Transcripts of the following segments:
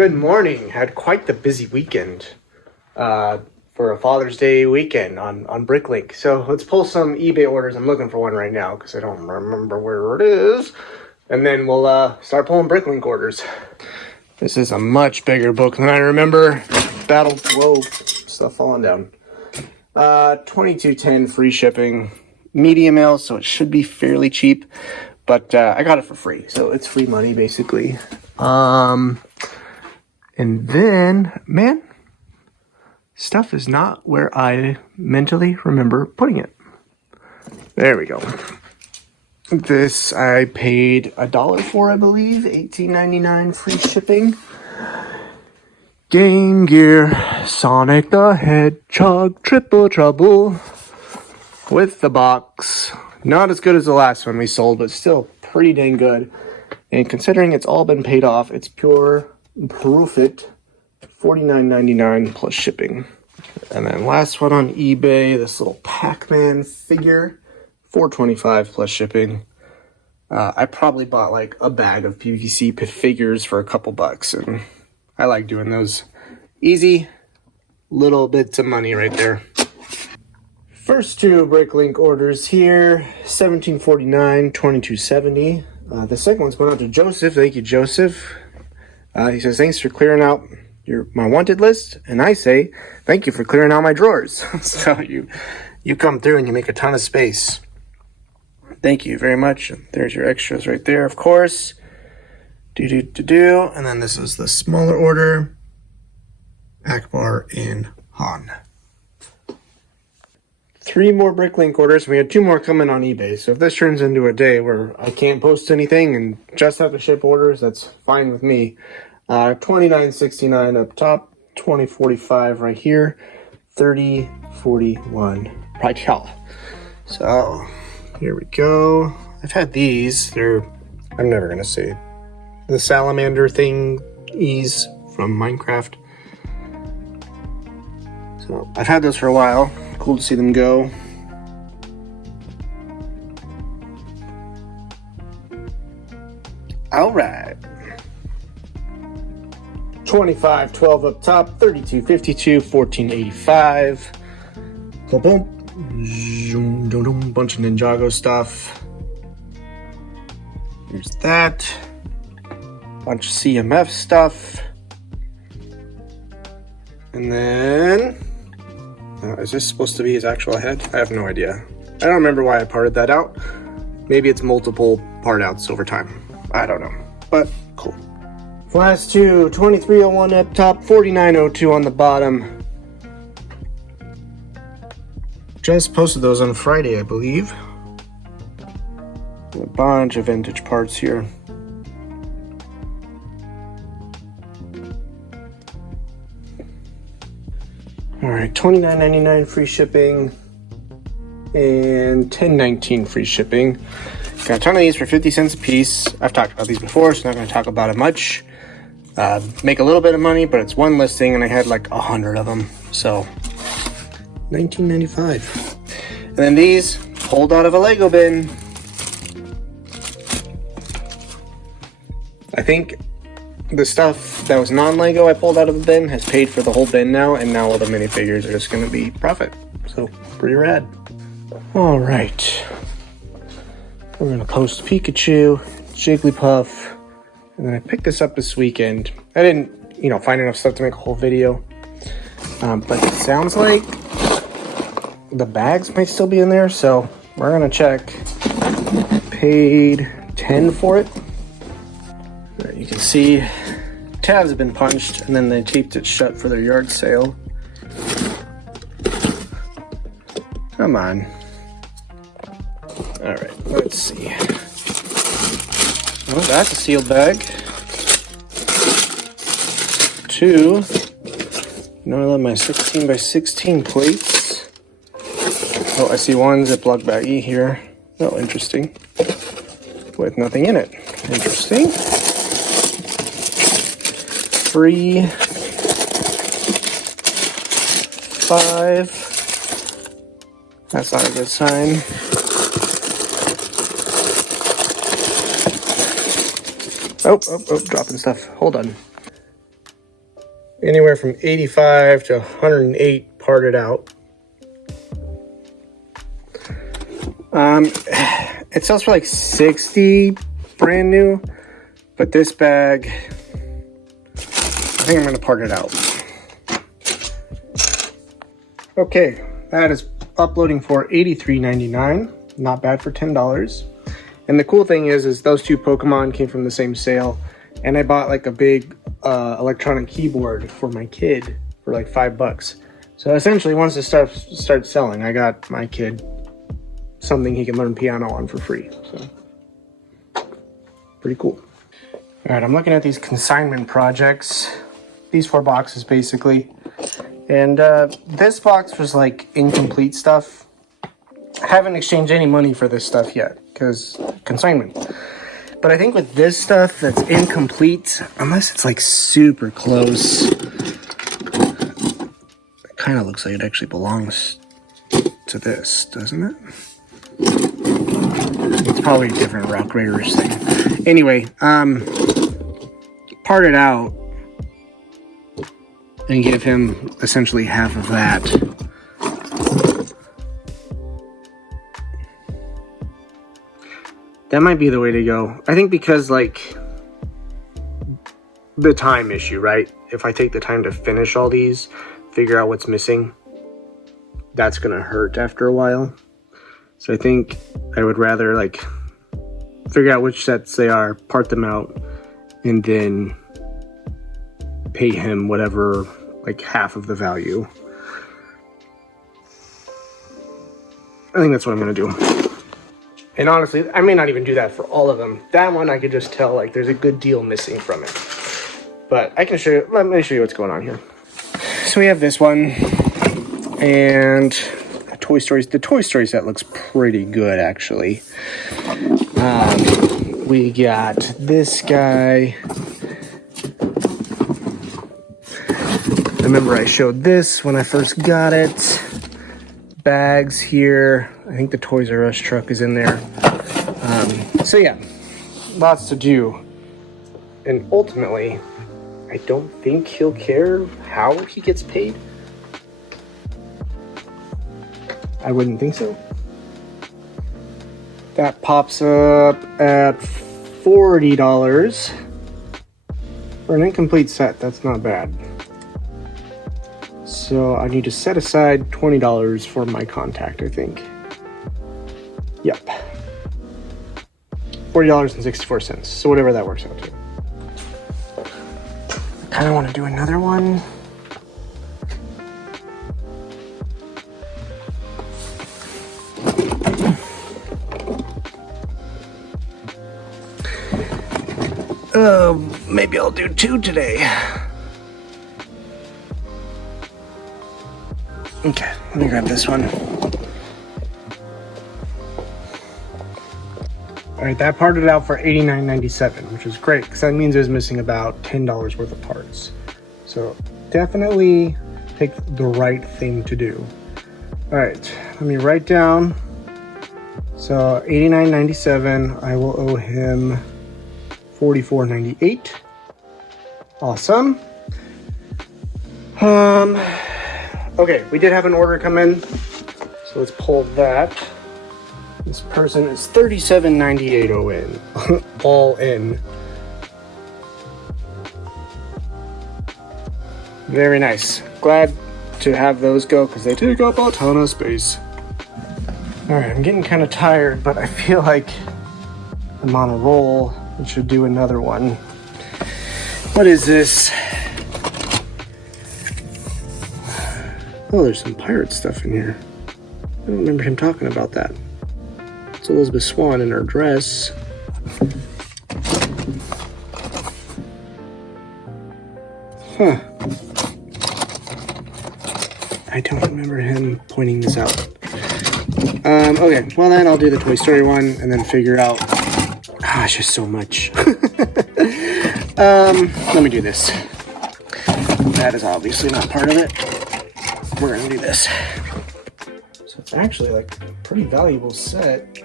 Good morning. Had quite the busy weekend for a Father's Day weekend on Bricklink. So let's pull some eBay orders. I'm looking for one right now because I don't remember where it is. And then we'll start pulling Bricklink orders. This is a much bigger book than I remember. Whoa, stuff falling down. 22.10 free shipping. Medium L, so it should be fairly cheap. But I got it for free, so it's free money basically. And then, man, stuff is not where I mentally remember putting it. There we go. This I paid $1 for, I believe. $18.99 free shipping. Game Gear, Sonic the Hedgehog, Triple Trouble with the box. Not as good as the last one we sold, but still pretty dang good. And considering it's all been paid off, it's pure profit. $49.99 plus shipping. And then last one on eBay, this little Pac-Man figure, $4.25 plus shipping. I probably bought like a bag of PVC figures for a couple bucks, and I like doing those. Easy little bits of money right there. First two Bricklink orders here, $17.49, $22.70. The second one's going out to Joseph. Thank you, Joseph. He says, thanks for clearing out my wanted list. And I say, thank you for clearing out my drawers. So you come through and you make a ton of space. Thank you very much. There's your extras right there, of course. And then this is the smaller order. Akbar and Han. 3 more Bricklink orders. We had 2 more coming on eBay. So if this turns into a day where I can't post anything and just have to ship orders, that's fine with me. $29.69 up top, $20.45 right here, $30.41 right here. So here we go. I've had these. I'm never gonna say the salamander thingies from Minecraft. So I've had those for a while. Cool to see them go. All right. $25.12 up top, $32.52, $14.85. Boom, boom. Bunch of Ninjago stuff. Here's that. Bunch of CMF stuff. And then, is this supposed to be his actual head? I have no idea. I don't remember why I parted that out. Maybe it's multiple part outs over time. I don't know, but cool. Last two, $23.01 up top, $49.02 on the bottom. Just posted those on Friday, I believe. A bunch of vintage parts here. Alright, $29.99 free shipping and $10.19 free shipping. Got a ton of these for 50 cents a piece. I've talked about these before, so I'm not going to talk about it much. Make a little bit of money, but it's one listing and I had like 100 of them. So, $19.95. And then these, pulled out of a Lego bin. I think the stuff that was non-Lego I pulled out of the bin has paid for the whole bin now, and now all the minifigures are just going to be profit. So, pretty rad. Alright. We're going to post Pikachu, Jigglypuff, and then I picked this up this weekend. I didn't, find enough stuff to make a whole video. But it sounds like the bags might still be in there, so we're going to check. Paid $10 for it. You can see tabs have been punched and then they taped it shut for their yard sale. Come on. Alright, let's see. Oh, that's a sealed bag. 2. None of my 16 by 16 plates. Oh, I see one Ziploc baggie here. Oh, interesting. With nothing in it. Interesting. 3, 5. That's not a good sign. Oh, dropping stuff. Hold on. Anywhere from 85 to 108 parted out. It sells for like 60 brand new, but this bag, I think I'm gonna part it out. Okay, that is uploading for $83.99. Not bad for $10. And the cool thing is those two Pokemon came from the same sale, and I bought like a big electronic keyboard for my kid for like $5. So essentially, once it starts selling, I got my kid something he can learn piano on for free. So pretty cool. All right, I'm looking at these consignment projects. These 4 boxes basically. And this box was like incomplete stuff. I haven't exchanged any money for this stuff yet because consignment. But I think with this stuff that's incomplete, unless it's like super close, it kind of looks like it actually belongs to this, doesn't it? It's probably a different Rock Raiders thing. Anyway, part it out and give him essentially half of that. That might be the way to go. I think because like the time issue, right? If I take the time to finish all these, figure out what's missing, that's gonna hurt after a while. So I think I would rather like figure out which sets they are, part them out, and then pay him whatever, like half of the value. I think that's what I'm gonna do. And honestly, I may not even do that for all of them. That one I could just tell like there's a good deal missing from it. But I can show you, let me show you what's going on here. So we have this one, and the Toy Story set looks pretty good actually. We got this guy. Remember I showed this when I first got it. Bags here. I think the Toys R Us truck is in there. So yeah, lots to do. And ultimately, I don't think he'll care how he gets paid. I wouldn't think so. That pops up at $40 for an incomplete set. That's not bad. So I need to set aside $20 for my contact, I think. Yep. $40.64. So whatever that works out to. I kind of want to do another one. Maybe I'll do 2 today. Okay, let me grab this one. All right, that parted out for $89.97, which is great because that means it was missing about $10 worth of parts. So definitely take the right thing to do. All right, let me write down. So $89.97, I will owe him $44.98. Awesome. Okay, we did have an order come in, so let's pull that. This person is $37.98 all in. All in. Very nice. Glad to have those go because they take up a ton of space. Alright, I'm getting kind of tired, but I feel like I'm on a roll. I should do another one. What is this? Oh, there's some pirate stuff in here. I don't remember him talking about that. It's Elizabeth Swann in her dress. Huh. I don't remember him pointing this out. Okay, well then I'll do the Toy Story one and then figure out... Ah, it's just so much. Let me do this. That is obviously not part of it. We're gonna do this. So it's actually like a pretty valuable set.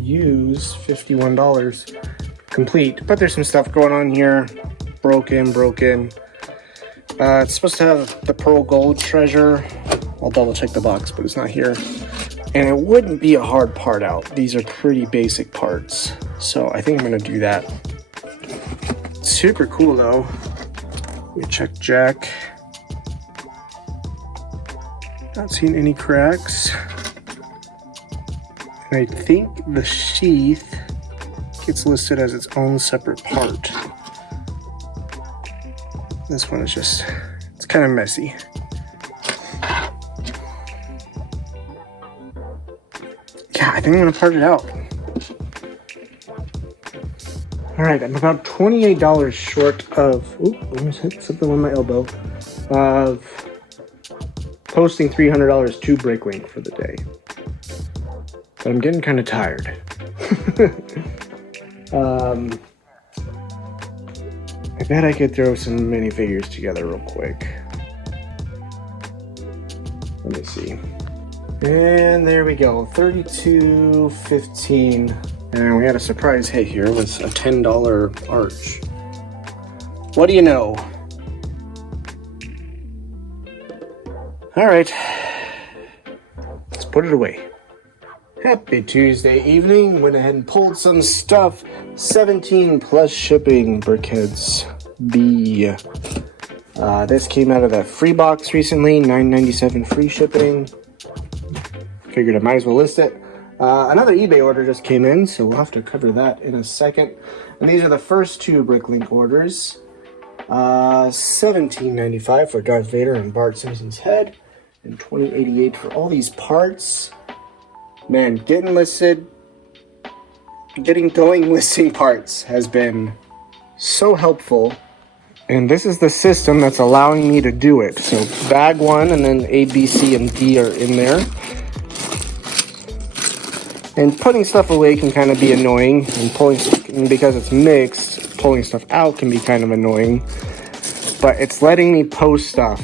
Use $51 complete, but there's some stuff going on here. Broken. It's supposed to have the pearl gold treasure. I'll double check the box, but it's not here. And it wouldn't be a hard part out. These are pretty basic parts. So I think I'm gonna do that. Super cool though. Let me check Jack. Not seeing any cracks. And I think the sheath gets listed as its own separate part. This one is just, it's kind of messy. Yeah, I think I'm gonna part it out. All right, I'm about $28 short of, ooh, I almost hit something on my elbow, of posting $300 to Bricklink for the day. But I'm getting kind of tired. I bet I could throw some minifigures together real quick. Let me see. And there we go, $32.15. And we had a surprise hit here with a $10 arch. What do you know? All right, let's put it away. Happy Tuesday evening. Went ahead and pulled some stuff. 17 plus shipping, BrickHeadz B. This came out of the free box recently, $9.97 free shipping. Figured I might as well list it. Another eBay order just came in, so we'll have to cover that in a second. And these are the first two Bricklink orders. $17.95 for Darth Vader and Bart Simpson's head, and $20.88 for all these parts. Man, getting going listing parts has been so helpful. And this is the system that's allowing me to do it. So bag one, and then A, B, C, and D are in there. And putting stuff away can kind of be annoying, and because it's mixed, pulling stuff out can be kind of annoying. But it's letting me post stuff.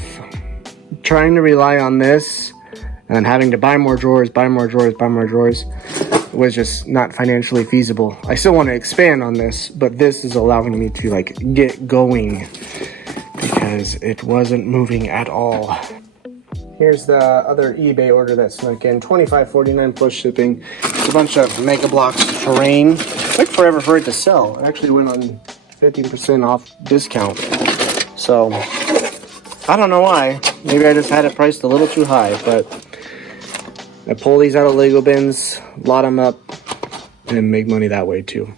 Trying to rely on this and having to buy more drawers was just not financially feasible. I still want to expand on this, but this is allowing me to like get going because it wasn't moving at all. Here's the other eBay order that snuck in, $25.49 plus shipping. It's a bunch of Mega Blocks terrain. It took forever for it to sell. It actually went on 15% off discount. So I don't know why. Maybe I just had it priced a little too high, but I pull these out of Lego bins, lot them up, and make money that way too.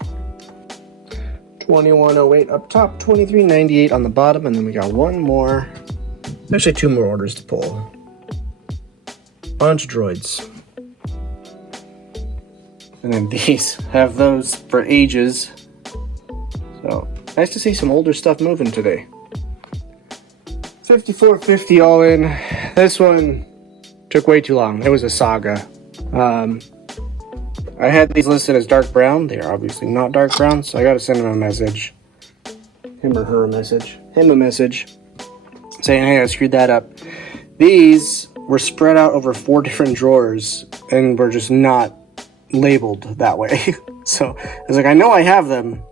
$21.08 up top, $23.98 on the bottom, and then we got one more. Actually, two more orders to pull. Bunch of droids. And then these have those for ages. So nice to see some older stuff moving today. $54.50 all in. This one took way too long. It was a saga. I had these listed as dark brown. They are obviously not dark brown, so I gotta send him a message. Him or her a message. Him a message. Saying, hey, I screwed that up. These were spread out over 4 different drawers and were just not labeled that way. So I was like, I know I have them,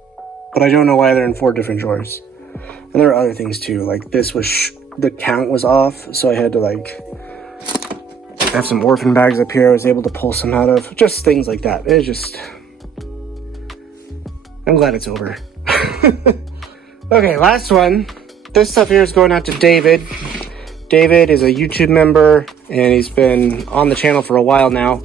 but I don't know why they're in 4 different drawers. And there are other things too, like this was, the count was off, so I had to like have some orphan bags up here I was able to pull some out of. Just things like that. It's just, I'm glad it's over. Okay, last one. This stuff here is going out to David. David is a YouTube member, and he's been on the channel for a while now.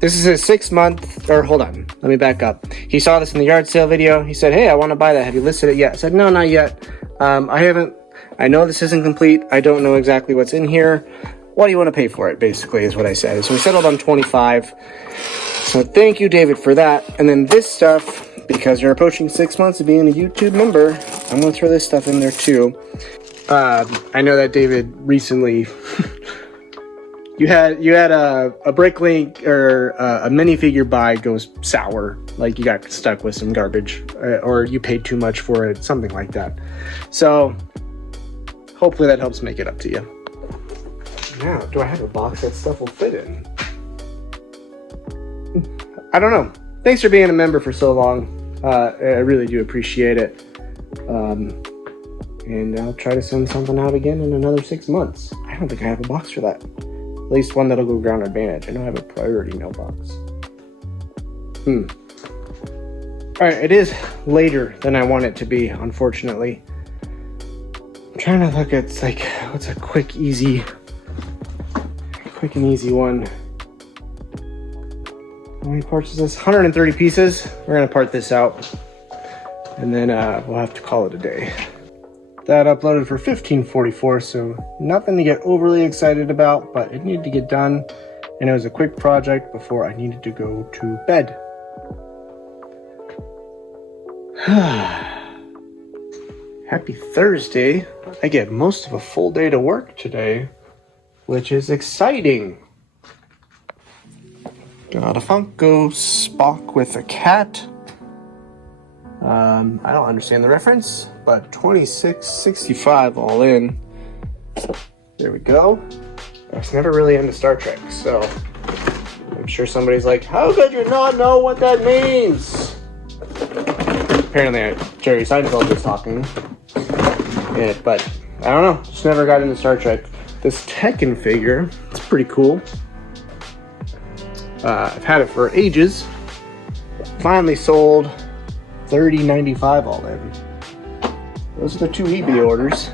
This is his 6-month, or hold on, let me back up. He saw this in the yard sale video. He said, hey, I want to buy that. Have you listed it yet? I said, no, not yet. I haven't. I know this isn't complete. I don't know exactly what's in here. What do you want to pay for it, basically, is what I said. So we settled on 25. So thank you, David, for that. And then this stuff, because you're approaching 6 months of being a YouTube member, I'm going to throw this stuff in there too. I know that David recently, you had a Bricklink or a minifigure buy goes sour, like you got stuck with some garbage, or you paid too much for it, something like that. So hopefully that helps make it up to you. Now, do I have a box that stuff will fit in? I don't know. Thanks for being a member for so long. I really do appreciate it. and I'll try to send something out again in another 6 months. I don't think I have a box for that. At least one that'll go ground advantage. I know I have a priority mailbox. Alright, it is later than I want it to be, unfortunately. I'm trying to look at, like, what's a quick and easy one. How many parts is this? 130 pieces. We're gonna part this out, and then we'll have to call it a day. That uploaded for 1544, so nothing to get overly excited about, but it needed to get done, and it was a quick project before I needed to go to bed. Happy Thursday. I get most of a full day to work today, which is exciting. Got a Funko Spock with a cat. I don't understand the reference, but $26.65 all in. There we go. I was never really into Star Trek, so I'm sure somebody's like, how could you not know what that means? Apparently Jerry Seinfeld was talking. Yeah, but I don't know, just never got into Star Trek. This Tekken figure, it's pretty cool. I've had it for ages. Finally sold $30.95 all in. Those are the two eBay orders.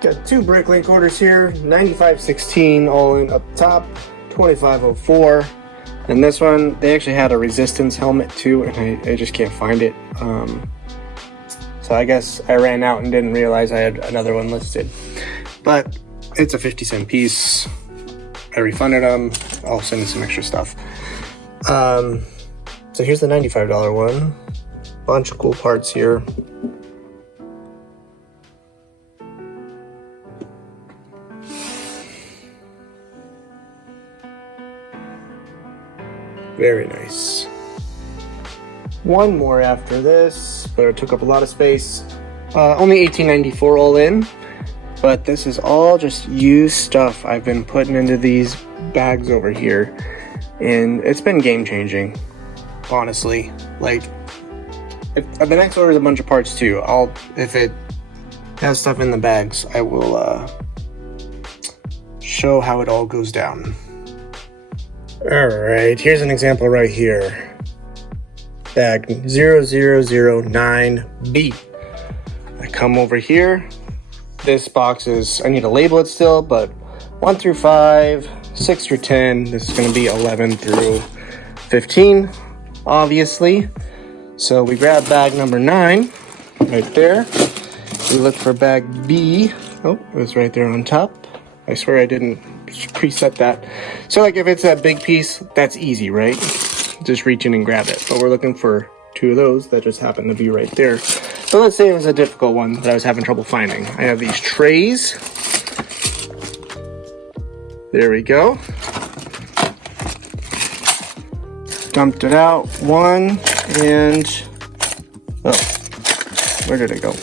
Got two Bricklink orders here, $95.16 all in up top, $25.04. And this one, they actually had a resistance helmet too, and I just can't find it. So I guess I ran out and didn't realize I had another one listed. But it's a 50-cent piece. I refunded them. I'll send you some extra stuff. So here's the $95 one. Bunch of cool parts here. Very nice. One more after this, but it took up a lot of space. Only $18.94 all in, but this is all just used stuff I've been putting into these bags over here, and it's been game changing, honestly. Like, if the next order is a bunch of parts too, if it has stuff in the bags, I will show how it all goes down. Alright, here's an example right here. Bag 0009B. I come over here. This box is, I need to label it still, but 1 through 5, 6 through 10. This is going to be 11 through 15, obviously. So we grab bag number 9 right there. We look for bag B. Oh, it was right there on top. I swear I didn't preset that. So like if it's a big piece, that's easy, right? Just reach in and grab it. But we're looking for 2 of those that just happen to be right there. So let's say it was a difficult one that I was having trouble finding. I have these trays. There we go. Dumped it out. One and... oh, where did it go?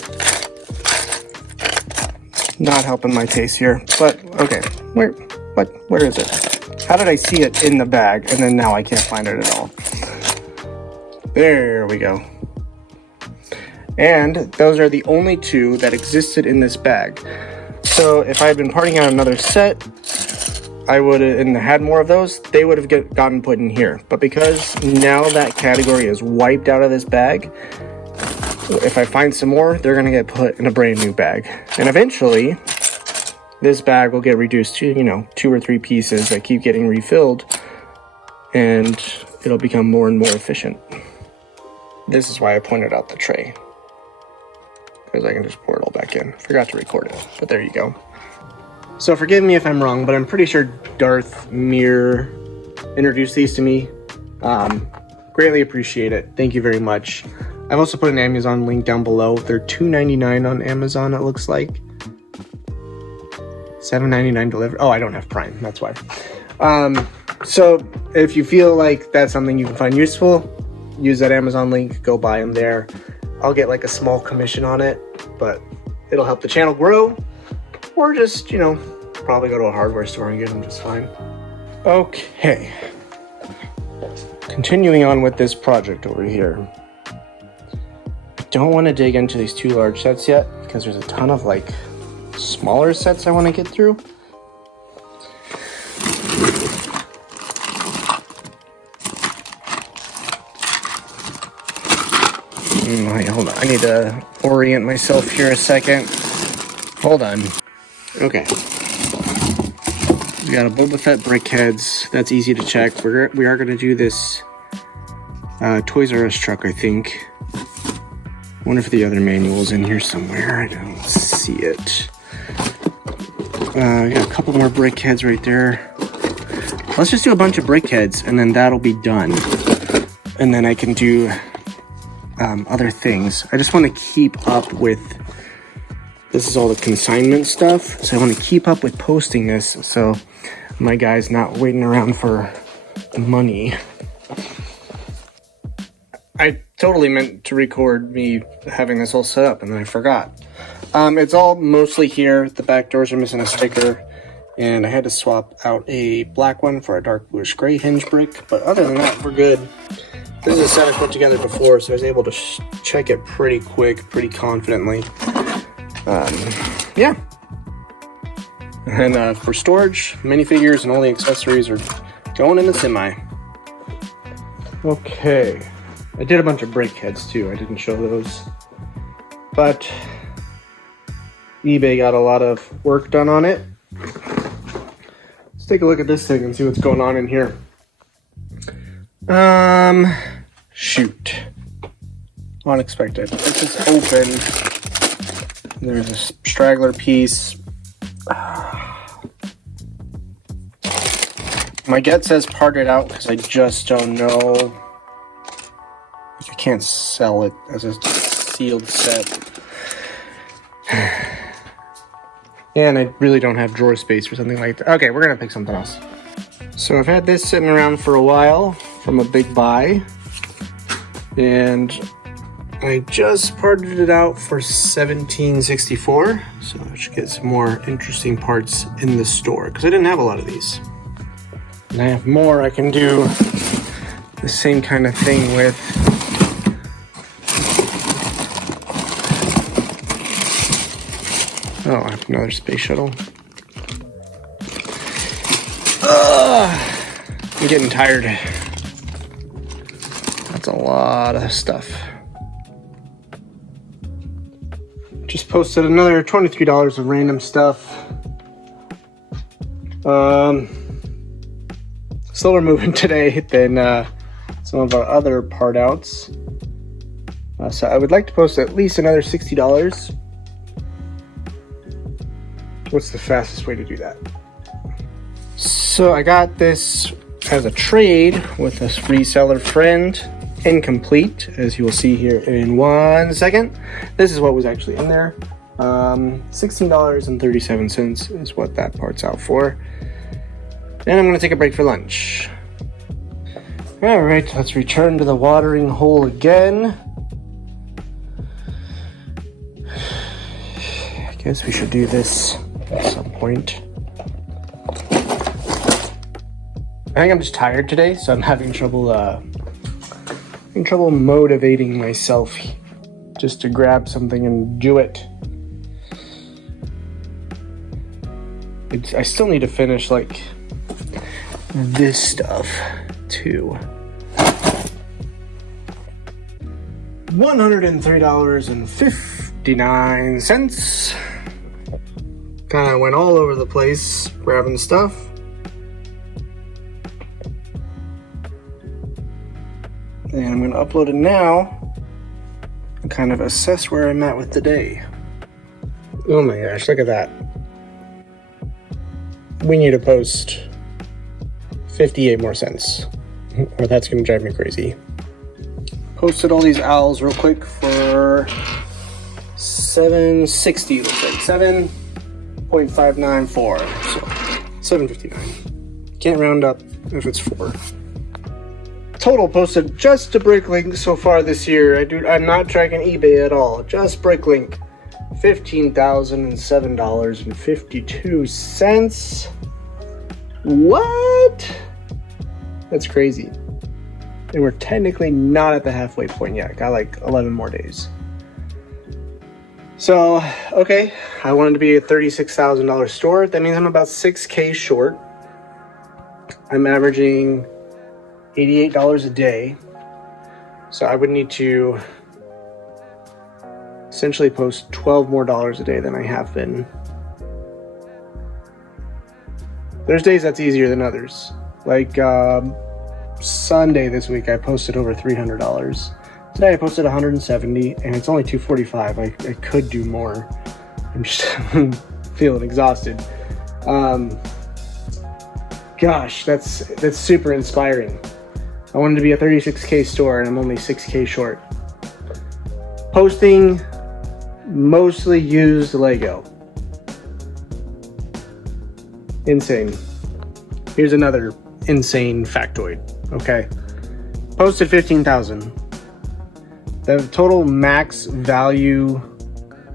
Not helping my case here, but okay. Where is it? How did I see it in the bag and then now I can't find it at all? There we go. And those are the only 2 that existed in this bag. So if I had been parting out another set, I would have, and had more of those, they would have gotten put in here. But because now that category is wiped out of this bag, if I find some more, they're gonna get put in a brand new bag. And eventually, this bag will get reduced to, 2 or 3 pieces that keep getting refilled, and it'll become more and more efficient. This is why I pointed out the tray, because I can just pour it all back in. Forgot to record it, but there you go. So forgive me if I'm wrong, but I'm pretty sure Darth Mir introduced these to me. Greatly appreciate it. Thank you very much. I've also put an Amazon link down below. They're $2.99 on Amazon, it looks like. $7.99 delivered. Oh, I don't have Prime, that's why. So if you feel like that's something you can find useful, use that Amazon link, go buy them there. I'll get like a small commission on it, but it'll help the channel grow, or just, probably go to a hardware store and get them just fine. Okay. Continuing on with this project over here. I don't want to dig into these 2 large sets yet, because because there's a ton of like smaller sets I want to get through. Wait, hold on. I need to orient myself here a second. Hold on. Okay. We got a Boba Fett BrickHeadz. That's easy to check. We are going to do this Toys R Us truck, I think. Wonder if the other manual's in here somewhere. I don't see it. We got a couple more BrickHeadz right there. Let's just do a bunch of BrickHeadz, and then that'll be done. And then I can do other things. I just want to keep up with... This is all the consignment stuff, so I want to keep up with posting this so my guy's not waiting around for money. I totally meant to record me having this all set up, and then I forgot. It's all mostly here. The back doors are missing a sticker, and I had to swap out a black one for a dark bluish gray hinge brick, but other than that, we're good. This is a set I put together before, so I was able to check it pretty quick, pretty confidently. Yeah. And for storage, minifigures and all the accessories are going in the semi. Okay. I did a bunch of BrickHeadz too. I didn't show those. But eBay got a lot of work done on it. Let's take a look at this thing and see what's going on in here. Shoot. Unexpected. It's just open. There's a straggler piece. My gut says parted out because I just don't know. I can't sell it as a sealed set. And I really don't have drawer space for something like that. Okay, we're gonna pick something else. So I've had this sitting around for a while from a big buy. And I just parted it out for $17.64, so I should get some more interesting parts in the store, because I didn't have a lot of these. And I have more I can do the same kind of thing with. Oh, I have another space shuttle. I'm getting tired. That's a lot of stuff. Just posted another $23 of random stuff. Slower moving today than some of our other part outs. So I would like to post at least another $60. What's the fastest way to do that? So I got this as a trade with a reseller friend. Incomplete, as you will see here in 1 second. This is what was actually in there. $16.37 is what that part's out for. And I'm gonna take a break for lunch. All right, let's return to the watering hole again. I guess we should do this at some point. I think I'm just tired today, so I'm having trouble motivating myself just to grab something and do it. I still need to finish like this stuff too. $103.59. Kind of went all over the place grabbing stuff. And I'm going to upload it now and kind of assess where I'm at with the day. Oh my gosh, look at that. We need to post 58 more cents, or that's going to drive me crazy. Posted all these owls real quick for $7.60, looks like $7.594, so $7.59. Can't round up if it's 4. Total posted just to Bricklink so far this year. I'm not tracking eBay at all. Just Bricklink, $15,007.52. What? That's crazy. And we're technically not at the halfway point yet. Got like 11 more days. So, okay, I wanted to be a $36,000 store. That means I'm about $6K short. I'm averaging $88 a day. So I would need to essentially post $12 more a day than I have been. There's days that's easier than others. Like Sunday this week, I posted over $300. Today I posted 170, and it's only 245. I could do more. I'm just feeling exhausted. Gosh, that's super inspiring. I wanted to be a 36K store, and I'm only 6K short. Posting mostly used Lego. Insane. Here's another insane factoid. Okay, posted 15,000. The total max value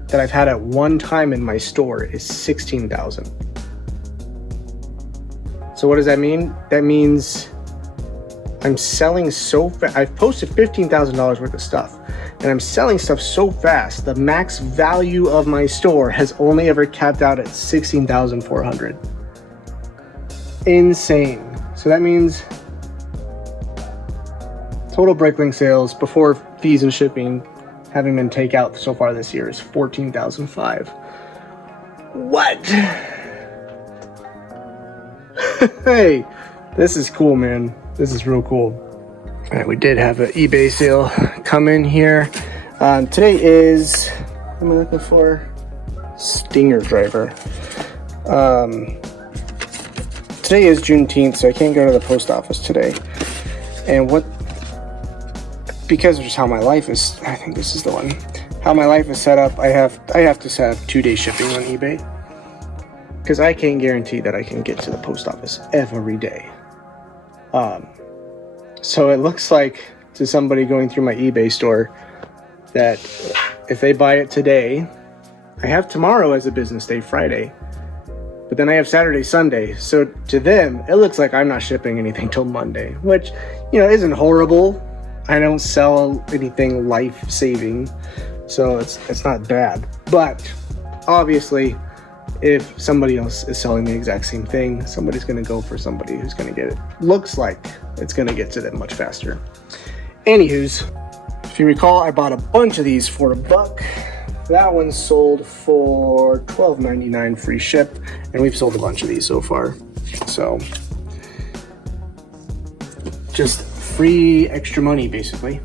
that I've had at one time in my store is 16,000. So what does that mean? That means I'm selling so fast. I've posted $15,000 worth of stuff, and I'm selling stuff so fast. The max value of my store has only ever capped out at 16,400. Insane. So that means total Bricklink sales before fees and shipping, having been takeout so far this year, is 14,500. What? Hey, this is cool, man. This is real cool. All right, we did have an eBay sale come in here. Today is, what am I looking for? Stinger driver. Today is Juneteenth, so I can't go to the post office today. And because of just how my life is, I think this is the one. How my life is set up, I have to set up 2-day shipping on eBay, because I can't guarantee that I can get to the post office every day. So it looks like to somebody going through my eBay store that if they buy it today, I have tomorrow as a business day, Friday, but then I have Saturday, Sunday. So to them, it looks like I'm not shipping anything till Monday, which, isn't horrible. I don't sell anything life-saving, so it's not bad. But obviously, if somebody else is selling the exact same thing, somebody's going to go for somebody who's going to get it. Looks like it's going to get to them much faster. Anywho's, if you recall, I bought a bunch of these for $1. That one sold for $12.99 free ship, and we've sold a bunch of these so far. So, just free extra money, basically.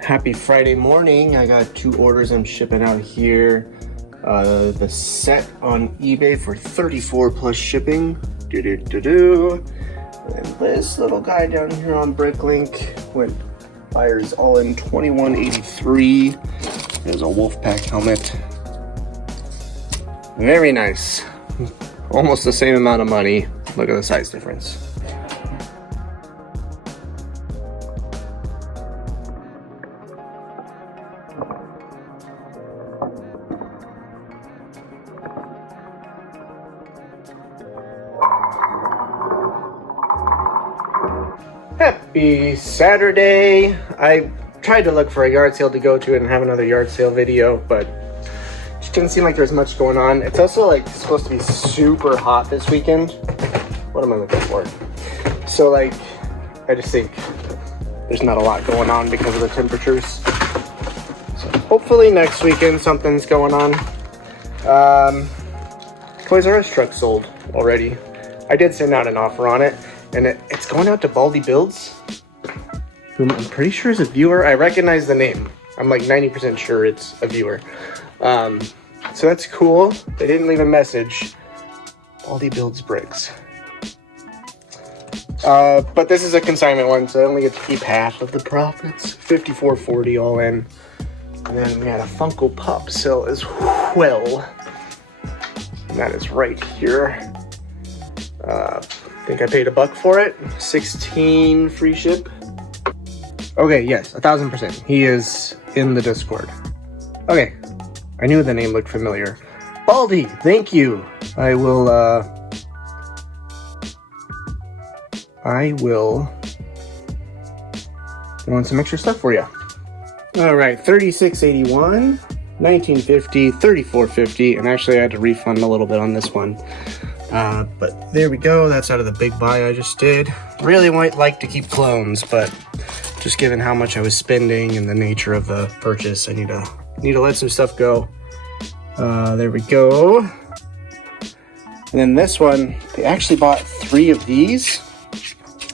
Happy Friday morning. I got 2 orders I'm shipping out here. The set on eBay for $34 plus shipping. And this little guy down here on Bricklink went buyers all in $21.83. There's a Wolfpack helmet. Very nice. Almost the same amount of money. Look at the size difference. Happy Saturday. I tried to look for a yard sale to go to and have another yard sale video, but it just didn't seem like there's much going on. It's also supposed to be super hot this weekend. What am I looking for? So I just think there's not a lot going on because of the temperatures. So hopefully next weekend something's going on. Toys R Us truck sold already. I did send out an offer on it, and it's going out to Baldy Builds, whom I'm pretty sure is a viewer. I recognize the name. I'm 90% sure it's a viewer. So that's cool. They didn't leave a message. Baldy Builds bricks. But this is a consignment one, so I only get to keep half of the profits. $54.40 all in. And then we had a Funko Pop sale as well. And that is right here. I think I paid $1 for it. 16 free ship. Okay, yes, 1000%. He is in the Discord. Okay, I knew the name looked familiar. Baldy, thank you. I will throw in some extra stuff for you. All right, $36.81. $19.50, $34.50, and actually I had to refund a little bit on this one. But there we go. That's out of the big buy I just did. Really might like to keep clones, but just given how much I was spending and the nature of the purchase, I need to let some stuff go. There we go. And then this one, they actually bought 3 of these,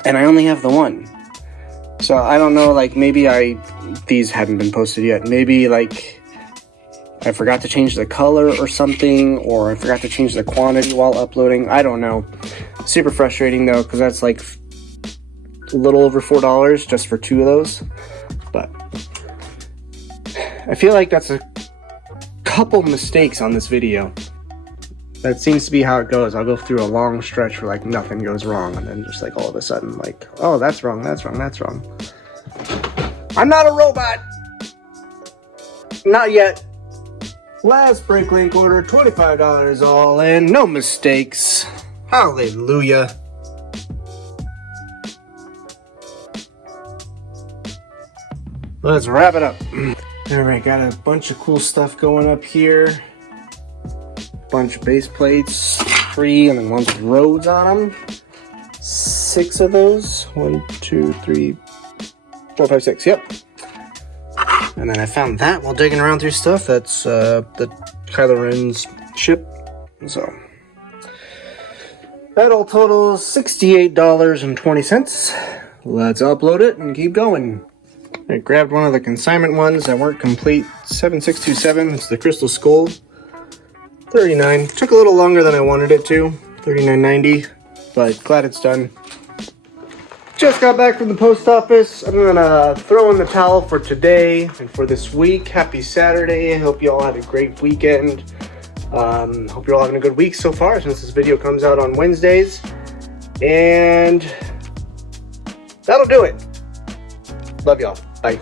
and I only have the one. So I don't know, like maybe these hadn't been posted yet. Maybe like I forgot to change the color or something, or I forgot to change the quantity while uploading. I don't know. Super frustrating though, because that's like a little over $4 just for 2 of those. But I feel like that's a couple mistakes on this video. That seems to be how it goes. I'll go through a long stretch where like nothing goes wrong, and then just like all of a sudden like, oh, that's wrong, that's wrong, that's wrong. I'm not a robot. Not yet. Last Bricklink order, $25 all in, no mistakes. Hallelujah. Let's wrap it up. Alright, got a bunch of cool stuff going up here. Bunch of base plates, 3, and then ones with roads on them. 6 of those. 1, 2, 3, 4, 5, 6. Yep. And then I found that while digging around through stuff. That's the Kylo Ren's ship. So that all totals $68.20. Let's upload it and keep going. I grabbed one of the consignment ones that weren't complete. 7627. It's the Crystal Skull. $39. Took a little longer than I wanted it to. $39.90. But glad it's done. Just got back from the post office. I'm gonna throw in the towel for today and for this week. Happy Saturday. I hope you all had a great weekend. Hope you're all having a good week so far, since this video comes out on Wednesdays. And that'll do it. Love y'all. Bye.